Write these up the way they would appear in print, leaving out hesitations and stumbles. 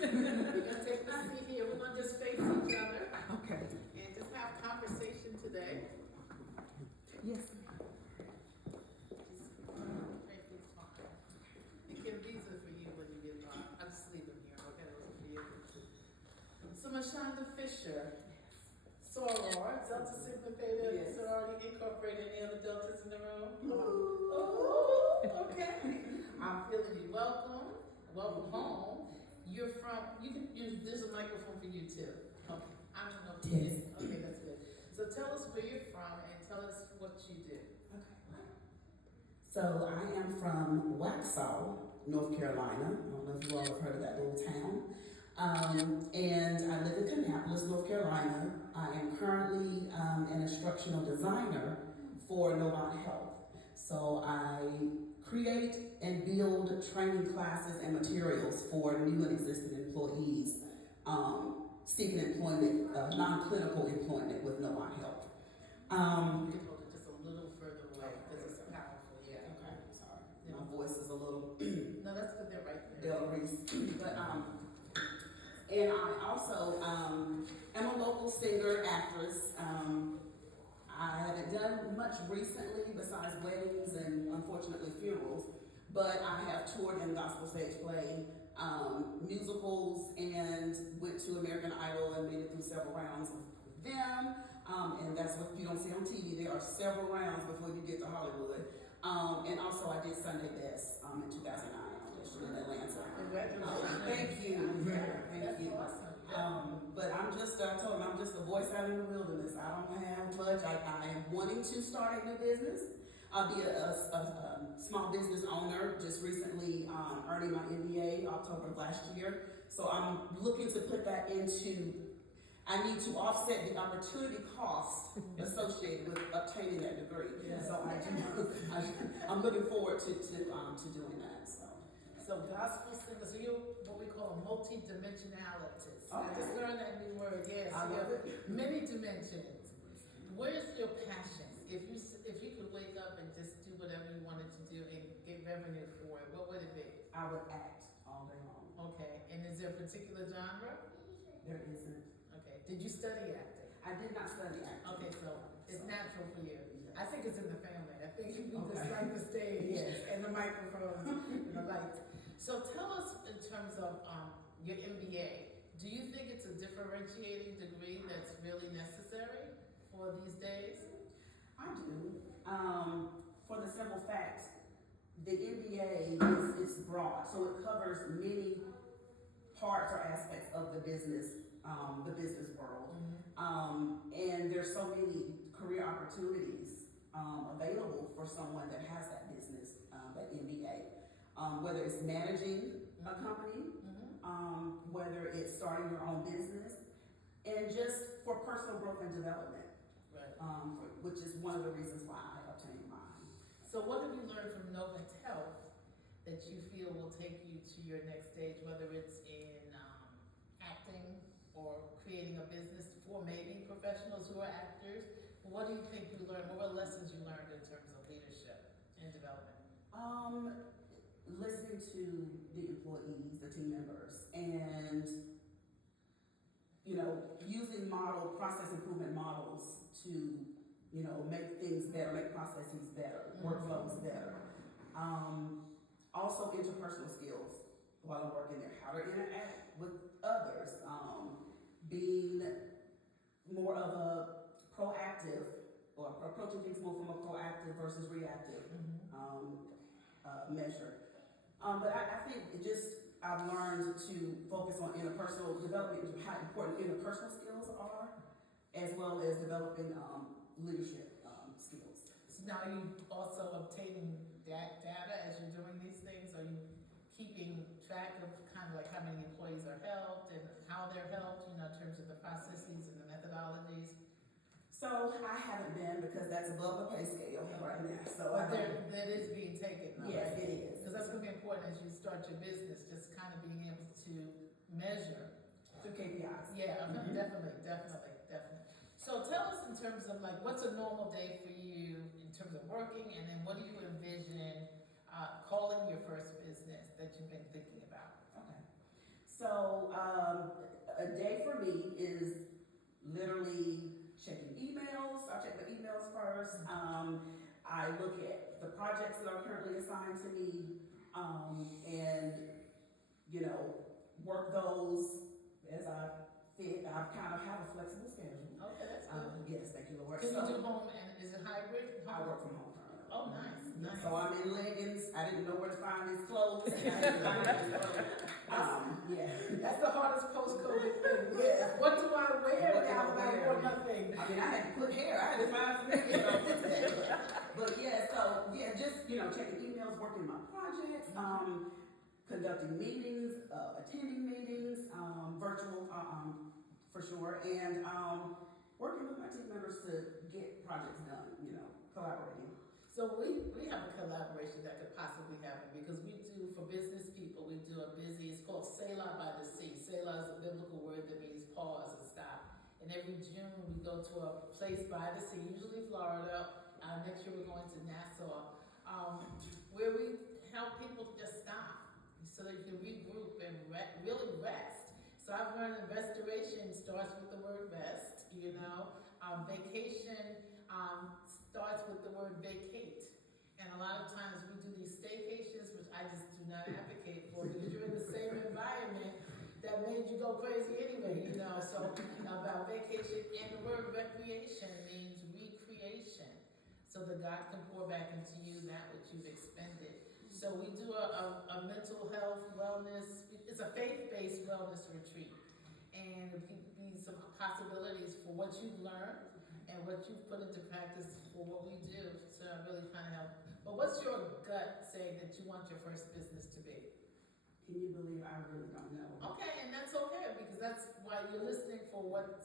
We're gonna take the seat here, we're gonna just face each other Okay. and just have conversation today. Yes. Take these fine. And Kim, these are for you when you get on. I'll just leave them here, okay, those are for you. So Mishonda Fisher, soror, Delta Sigma Theta, Yes. sorority incorporated, any other deltas in the room? Oh, okay. I'm feeling you. Welcome, welcome home. You're from, there's a microphone for you too. Okay, I don't know if you Yes. Okay, that's good. So tell us where you're from and tell us what you do. Okay. So I am from Waxhaw, North Carolina. I don't know if you all have heard of that little town. And I live in Kannapolis, North Carolina. I am currently an instructional designer for Novant Health. So I create and build training classes and materials for new and existing employees seeking employment, non-clinical employment with Novant Health. You can hold it just a little further away because it's powerful. Yeah. Okay, sorry. My voice is a little No, that's good. They're right there. Del Reese. But and I also am a local singer, actress. I haven't done much recently besides weddings and unfortunately funerals, but I have toured in gospel stage play, musicals, and went to American Idol and made it through several rounds with them. And that's what you don't see on TV. There are several rounds before you get to Hollywood. And also I did Sunday Best in 2009 in Atlanta. Congratulations. Thank you. Thank That's you. awesome. But I told them I'm just a voice out in the wilderness. I don't have much. I am wanting to start a new business. I'll be a small business owner, just recently earning my MBA October of last year. So I'm looking to put that into, I need to offset the opportunity cost associated with obtaining that degree. Yes. So I'm looking forward to doing that. So gospel singer, so you're what we call a multi-dimensionality. I just learned that new word. Yes, I you love have it. many dimensions. Where's your passion? If you could wake up and just do whatever you wanted to do and get revenue for it, what would it be? I would act all day long. Okay, and is there a particular genre? There isn't. Okay, did you study acting? I did not study acting. Okay, so it's natural for you. Yes. I think it's in the family. I think you Okay. just like the stage Yes. and the microphones and the lights. So tell us in terms of your MBA, do you think it's a differentiating degree that's really necessary for these days? I do. For the simple fact, the MBA is broad, so it covers many parts or aspects of the business world. Mm-hmm. And there's so many career opportunities available for someone that has that business, that MBA. Whether it's managing a company, whether it's starting your own business, and just for personal growth and development. Right. Which is one of the reasons why I obtained mine. So what have you learned from Novant Health that you feel will take you to your next stage, whether it's in acting or creating a business for maybe professionals who are actors? What do you think you learned? What were lessons you learned in terms of leadership and development? Listening to the employees, the team members, and using process improvement models to make things better, make processes better, workflows better. Also interpersonal skills while I'm working there, how to interact with others, being more of a proactive, or approaching things more from a proactive versus reactive measure. But I think I've learned to focus on interpersonal development, how important interpersonal skills are, as well as developing leadership skills. So now are you also obtaining that data as you're doing these things? Are you keeping track of kind of like how many employees are helped and how they're helped, in terms of the processes and the methodologies? So I haven't been, because that's above the pay scale right now. So But that is being taken. Yes, it is. Because that's going to be important as you start your business, just kind of being able to measure. Through KPIs. Yeah, definitely. So tell us in terms of like, what's a normal day for you in terms of working, and then what do you envision calling your first business that you've been thinking about? Okay. So for me is literally checking emails. I check the emails first. I look at the projects that are currently assigned to me, and, you know, work those as I fit. I kind of have a flexible schedule. Okay, that's good. Yes, thank you, Lord. Can you So, do home and, is it hybrid? I work from home currently. Oh, nice, nice. So I'm in leggings. I didn't know where to find these clothes. Yeah. That's the hardest post-COVID thing. Yeah. What do I wear What do now I that I wear? wore nothing? I mean, I had to put hair. I had to find some hair, you know, fix that. But yeah, so yeah, just, you know, checking emails, working my projects, conducting meetings, attending meetings, virtual, for sure, and working with my team members to get projects done, you know, collaborating. So we have a collaboration that could possibly happen because we do, for business people, we do a busy, it's called Selah by the Sea. Selah is a biblical word that means pause and stop. And every June we go to a place by the sea, usually Florida. Next year we're going to Nassau, where we help people to just stop so that you can regroup and really rest. So I've learned that restoration starts with the word rest, you know. Vacation starts with the word vacate. And a lot of times we do these staycations, which I just do not advocate for because you're in the same environment that made you go crazy anyway, you know. So about vacation, and the word recreation means recreation. So that God can pour back into you that which you've expended. So we do a mental health wellness, it's a faith-based wellness retreat. And it could be some possibilities for what you've learned and what you've put into practice for what we do. So I'm really trying to help. But what's your gut saying that you want your first business to be? Can you believe I really don't know? Okay, and that's okay because that's why you're listening for what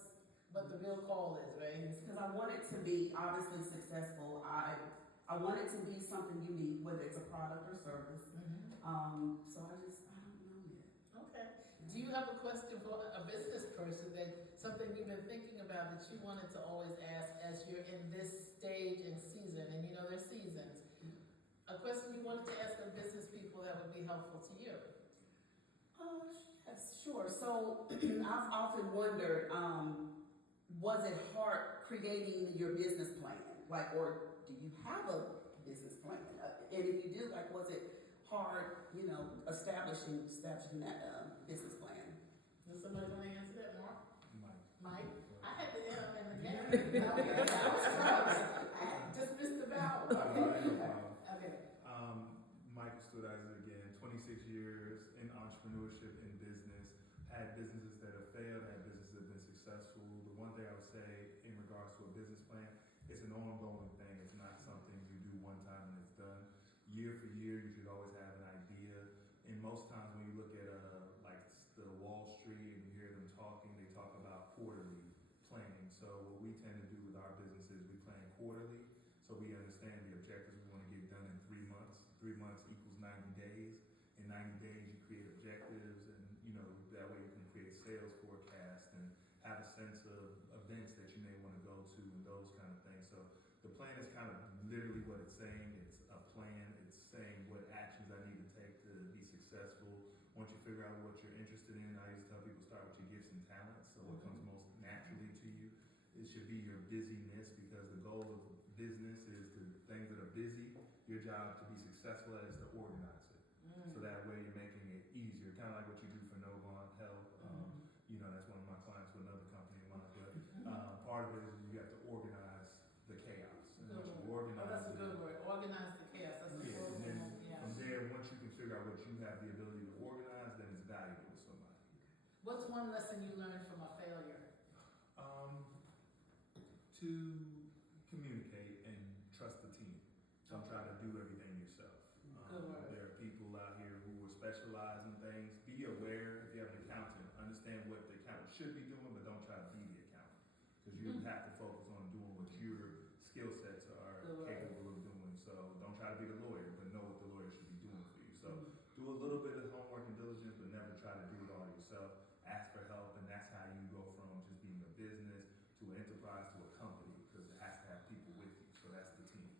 the real call is, right? Because I want it to be obviously successful. I want it to be something unique, whether it's a product or service. So I don't know yet. Okay. Do you have a question for a business person that something you've been thinking about that you wanted to always ask as you're in this stage and season, and you know there's seasons? A question you wanted to ask the business people that would be helpful to you? Yes, sure. So I've often wondered, was it hard creating your business plan? Like, or do you have a business plan? And if you do, like, was it hard, you know, establishing that business plan? Does somebody want to answer that, Mark? Mike? I had to and again. I just missed the vowel. Okay. Michael Studeiser again, 26 years in entrepreneurship and business, had businesses that have failed, had businesses that have been successful. The one thing I would say in regards to a business plan, it's an ongoing thing. It's not something you do one time and it's done. Year for year, you should always have an idea. And most times when you look at like the Wall Street and you hear them talking, they talk about quarterly planning. So what we tend to do with our business is we plan quarterly. So we understand the objectives we want to get done in 3 months. 3 months equals 90 days. In 90 days, you create objectives, and you know that way you can create sales forecast and have a sense of events that you may want to go to and those kind of things. So the plan is kind of literally what it's saying. It's a plan. It's saying what actions I need to take to be successful. Once you figure out what you're interested in, I used to tell people start with your gifts and talents. So what comes most naturally to you, it should be your busyness, because the goal of business is the things that are busy. Your job to be successful at is to organize it. So that way you're making it easier, kind of like what you do for Novant Health. You know, that's one of my clients with another company of mine, but part of it is you have to organize the chaos. And once you organize that's a good word. Organize the chaos. That's a good and then word. from there, once you can figure out what you have the ability to organize, then it's valuable to somebody. What's one lesson you learned from a failure? To communicate and trust the team. Don't try to do everything yourself. There are people out here who will specialize in things. Be aware, if you have an accountant, understand what the accountant should be doing, but don't try to be the accountant. Because you have to focus on doing what your skill sets are capable of doing. So don't try to be the lawyer, but know what the lawyer should be doing for you. So do a little bit of homework and diligence, but never try to do it all yourself. Ask for help, and that's how you go from just being a business to an enterprise to a company, because it has to have people with you. So that's the team.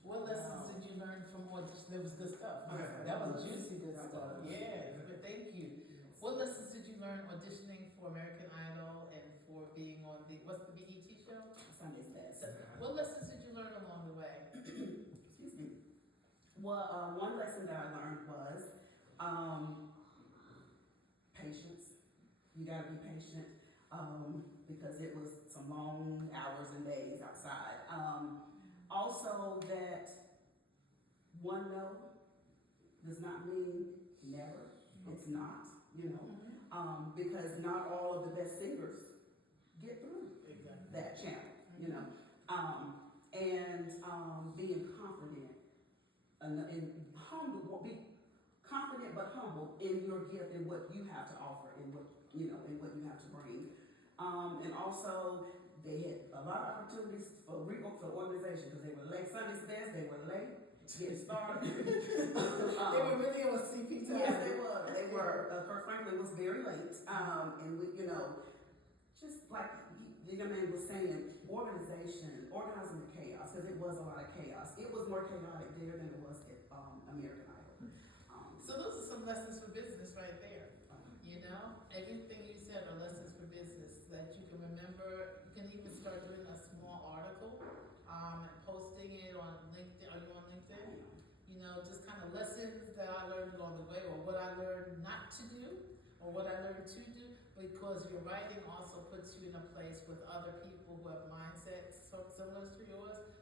What lessons did you learn from audition? That was good stuff. That was juicy good stuff. Yeah, thank you. What lessons did you learn auditioning for American Idol and for being on what's the BET show? Sunday's best. What lessons did you learn along the way? Excuse me. Well, one lesson that I learned was patience. You gotta be patient because it was some long hours and days outside. Also, that one no does not mean never. It's not, you know, because not all of the best singers get through that channel, you know. Being confident and humble, be confident but humble in your gift and what you have to offer and what, you know, and what you have to bring. And also, they had a lot of opportunities for organization because they were late. Sunday's best, they were late. Get started. They were really on CP time. Yes, they were. They were. Kurt Franklin was very late. And we, you know, just like the young man was saying, organizing the chaos, because it was a lot of chaos. It was more chaotic there than it was at American Idol. So those are some lessons for business right there. You know, everything you said are lessons for business that you can remember. You can even start doing a small article, and posting it on LinkedIn. Are you on LinkedIn? You know, just kind of lessons that I learned along the way, or what I learned not to do, or what I learned to do, because your writing also puts you in a place with other people who have mindsets similar to yours.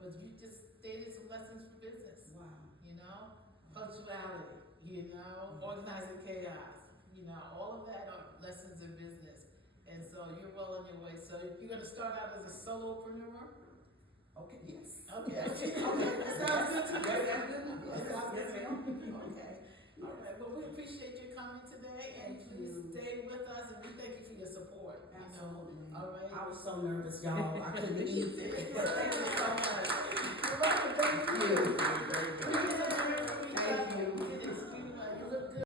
But you just stated some lessons for business. Wow. You know, punctuality, you know, organizing chaos, you know, all of that are lessons in business. And so you're well on your way. So you're going to start out as a solopreneur? Okay, yes. Okay. Okay. That sounds good to me. That's good. That sounds good to me. Okay. All right. Well, we appreciate you coming today, and Thank please you. stay with us, and we thank you for your support. Absolutely. You know? All right. I was so nervous, y'all. I couldn't eat. You did. But thank you so much. You're welcome. Thank you. Thank you.